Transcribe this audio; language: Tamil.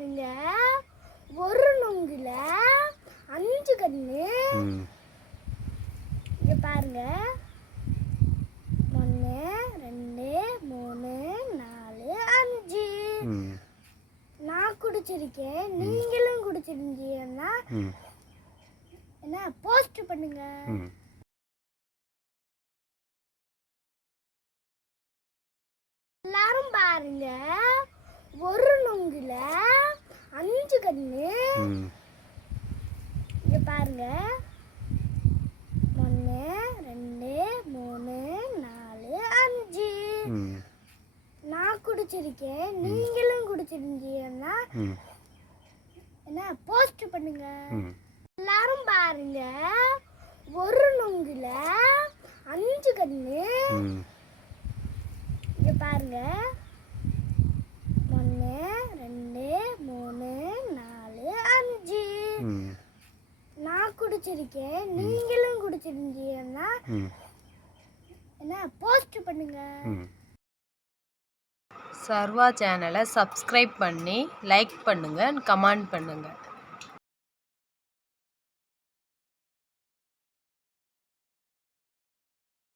பாருங்க, ஒரு நுங்குல 5 கண்ணு. இங்க பாருங்க, 1 2 3 4 5. நான் குடிச்சிருக்கேன், நீங்களும் குடிச்சிருந்தீங்கன்னா என்ன போஸ்ட் பண்ணுங்க. எல்லாரும் பாருங்க, ஒரு நுங்குல 5 கண்ணு. இங்க பாருங்க, 1 2 3 4 5. நான் குடிச்சிருக்கேன், நீங்களும் குடிச்சிருந்தீங்கன்னா என்ன போஸ்ட் பண்ணுங்க. எல்லாரும் பாருங்க, ஒரு நுங்குல 5 கண்ணு. இங்க பாருங்க, 1 2 3 4 5. நான் குடிச்சிருக்கேன், நீங்களும் குடிச்சிருந்தீங்கன்னா என்ன போஸ்ட் பண்ணுங்க. சர்வா சேனலை சப்ஸ்கிரைப் பண்ணி லைக் பண்ணுங்கள், கமெண்ட் பண்ணுங்கள்.